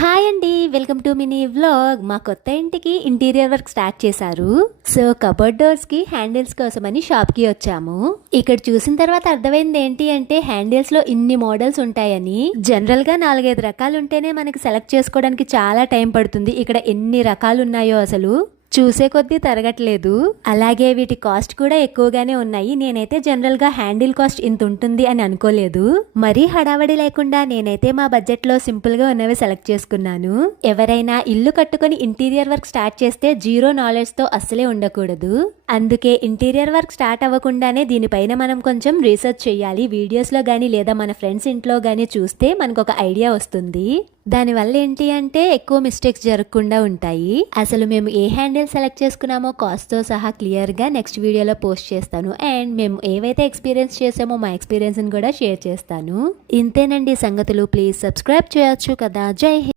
Hi అండి, welcome to mini vlog. మా కొత్త ఇంటికి ఇంటీరియర్ వర్క్ స్టార్ట్ చేశారు. సో కబోర్డ్ డోర్స్ కి హ్యాండిల్స్ కోసమని షాప్ కి వచ్చాము. ఇక్కడ చూసిన తర్వాత అర్థమైంది ఏంటి అంటే హ్యాండిల్స్ లో ఇన్ని మోడల్స్ ఉంటాయని. జనరల్ గా 4-5 రకాలు ఉంటేనే మనకి సెలెక్ట్ చేసుకోవడానికి చాలా టైం పడుతుంది. ఇక్కడ ఎన్ని రకాలు ఉన్నాయో అసలు చూసే కొద్దీ తరగట్లేదు. అలాగే వీటి కాస్ట్ కూడా ఎక్కువగానే ఉన్నాయి. నేనైతే జనరల్ గా హ్యాండిల్ కాస్ట్ ఇంత ఉంటుంది అని అనుకోలేదు. మరీ హడావడి లేకుండా నేనైతే మా బడ్జెట్ లో సింపుల్ గా ఉన్నవి సెలెక్ట్ చేసుకున్నాను. ఎవరైనా ఇల్లు కట్టుకొని ఇంటీరియర్ వర్క్ స్టార్ట్ చేస్తే జీరో నాలెడ్జ్ తో అస్సలే ఉండకూడదు. అందుకే ఇంటీరియర్ వర్క్ స్టార్ట్ అవ్వకుండానే దీనిపైన మనం కొంచెం రీసెర్చ్ చేయాలి. వీడియోస్ లో గానీ లేదా మన ఫ్రెండ్స్ ఇంట్లో గానీ చూస్తే మనకు ఒక ఐడియా వస్తుంది. దానివల్ల ఏంటి అంటే ఎక్కువ మిస్టేక్స్ జరగకుండా ఉంటాయి. అసలు మేము ఏ హ్యాండిల్ సెలెక్ట్ చేసుకున్నామో కాస్ట్ తో సహా క్లియర్ గా నెక్స్ట్ వీడియోలో పోస్ట్ చేస్తాను. అండ్ మేము ఏవైతే ఎక్స్పీరియన్స్ చేసామో మా ఎక్స్పీరియన్స్ కూడా షేర్ చేస్తాను. ఇంతేనండి సంగతులు. ప్లీజ్ సబ్స్క్రైబ్ చేయొచ్చు కదా. జై హింద్.